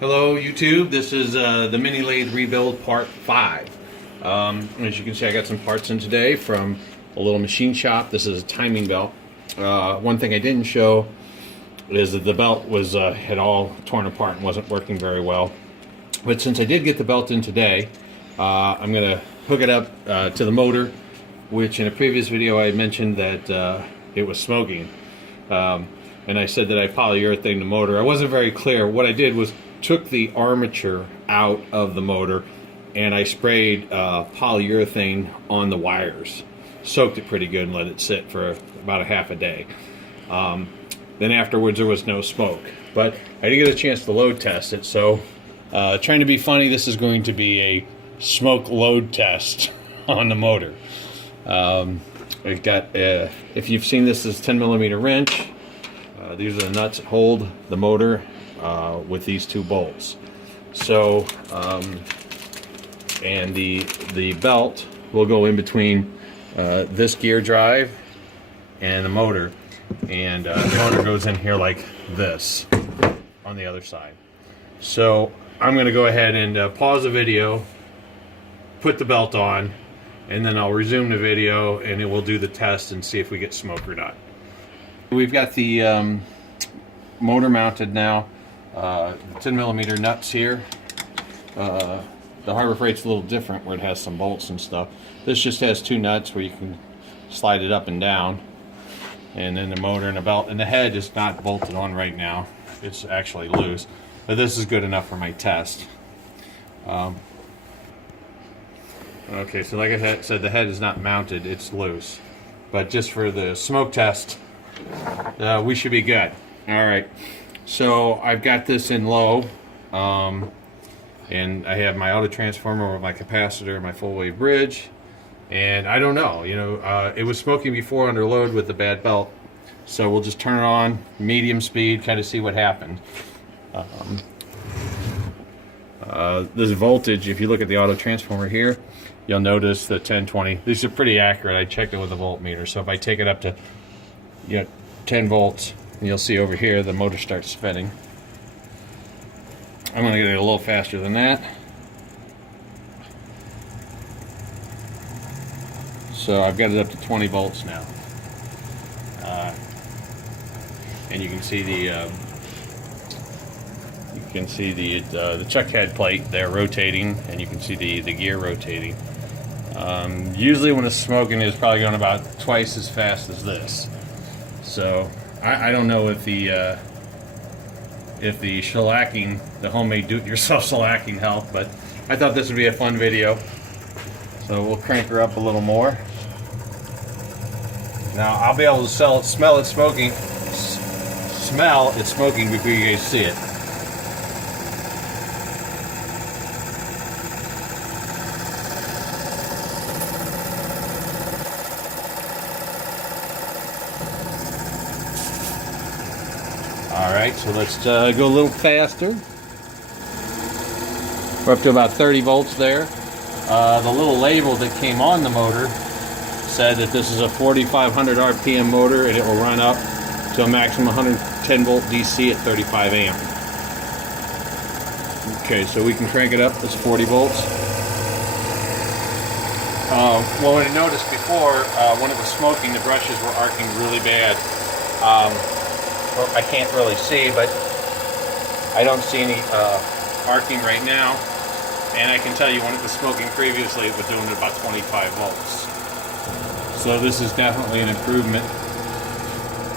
Hello YouTube, this is the mini lathe rebuild part 5. As you can see, I got some parts in today from a little machine shop. This is a timing belt. One thing I didn't show is that the belt was had all torn apart and wasn't working very well. But since I did get the belt in today, I'm going to hook it up to the motor, which in a previous video I mentioned that it was smoking. And I said that I polyurethane the motor. I wasn't very clear. What I did was took the armature out of the motor and I sprayed polyurethane on the wires. Soaked it pretty good and let it sit for about a half a day. Then afterwards there was no smoke. But I didn't get a chance to load test it, so trying to be funny, this is going to be a smoke load test on the motor. We've got, if you've seen this, is 10mm wrench. These are the nuts that hold the motor with these two bolts. So, and the belt will go in between this gear drive and the motor, and the motor goes in here like this on the other side. So I'm going to go ahead and pause the video, put the belt on, and then I'll resume the video and it will do the test and see if we get smoke or not. We've got the motor mounted now. 10mm nuts here. The Harbor Freight's a little different where it has some bolts and stuff. This just has two nuts where you can slide it up and down. And then the motor and the belt. And the head is not bolted on right now. It's actually loose. But this is good enough for my test. Okay, so like I said, the head is not mounted. It's loose. But just for the smoke test, we should be good. Alright, so I've got this in low, and I have my auto transformer with my capacitor and my full wave bridge, and I don't know, it was smoking before under load with the bad belt, so we'll just turn it on medium speed, kind of see what happened. This voltage, if you look at the auto transformer here, you'll notice the 1020. These are pretty accurate. I checked it with a voltmeter, so if I take it up to 10 volts, you'll see over here the motor starts spinning. I'm going to get it a little faster than that. So I've got it up to 20 volts now. And you can see the chuck head plate there rotating, and you can see the gear rotating. Usually when it's smoking, it's probably going about twice as fast as this. So I don't know if the shellacking, the homemade do-it-yourself shellacking helped, but I thought this would be a fun video. So we'll crank her up a little more. Now I'll be able to smell it smoking before you guys see it. Alright, so let's go a little faster. We're up to about 30 volts there. The little label that came on the motor said that this is a 4,500 RPM motor and it will run up to a maximum 110 volt DC at 35 amp. Okay, so we can crank it up. It's 40 volts. Well, what I noticed before, when it was smoking, the brushes were arcing really bad. Well, I can't really see, but I don't see any arcing right now. And I can tell you when it was smoking previously, it was doing about 25 volts. So this is definitely an improvement.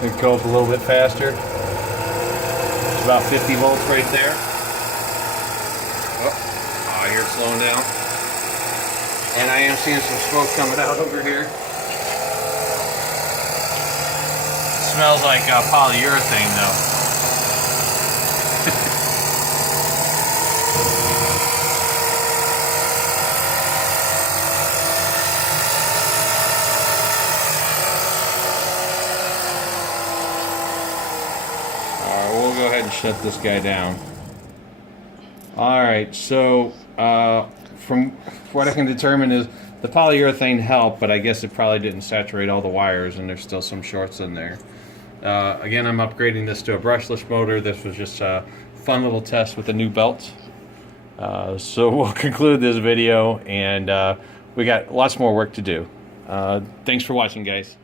We can go up a little bit faster. It's about 50 volts right there. Oh, I hear it slowing down. And I am seeing some smoke coming out over here. Smells like polyurethane though. Alright, we'll go ahead and shut this guy down. Alright, so from what I can determine is the polyurethane helped, but I guess it probably didn't saturate all the wires and there's still some shorts in there. Again, I'm upgrading this to a brushless motor. This was just a fun little test with a new belt. So we'll conclude this video, and we got lots more work to do. Thanks for watching, guys.